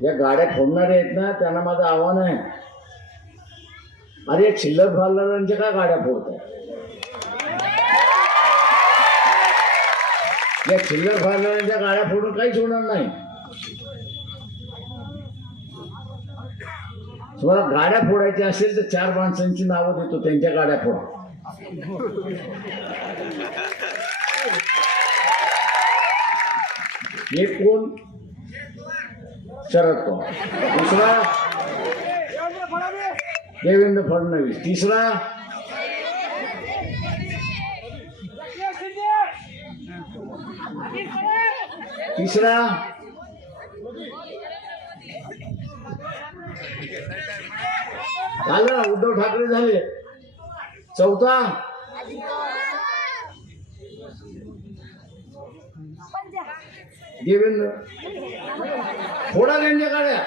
या गाड्या फोडणारे आहेत ना त्यांना माझं आव्हान आहे, अरे चिल्लर फाडणाऱ्यांच्या काय गाड्या फोडत आहे? या चिल्लर फाडणाऱ्यांच्या गाड्या फोडून काहीच होणार नाही. तुम्हाला गाड्या फोडायच्या असेल तर 4 माणसांची नावं देतो, त्यांच्या गाड्या फोडा. एक कोण? शरद पवार. दुसरा देवेंद्र फडणवीस. तिसरा झालं ना, उद्धव ठाकरे झाले. चौथा देवेंद्र. फोडा त्यांच्या गाड्या.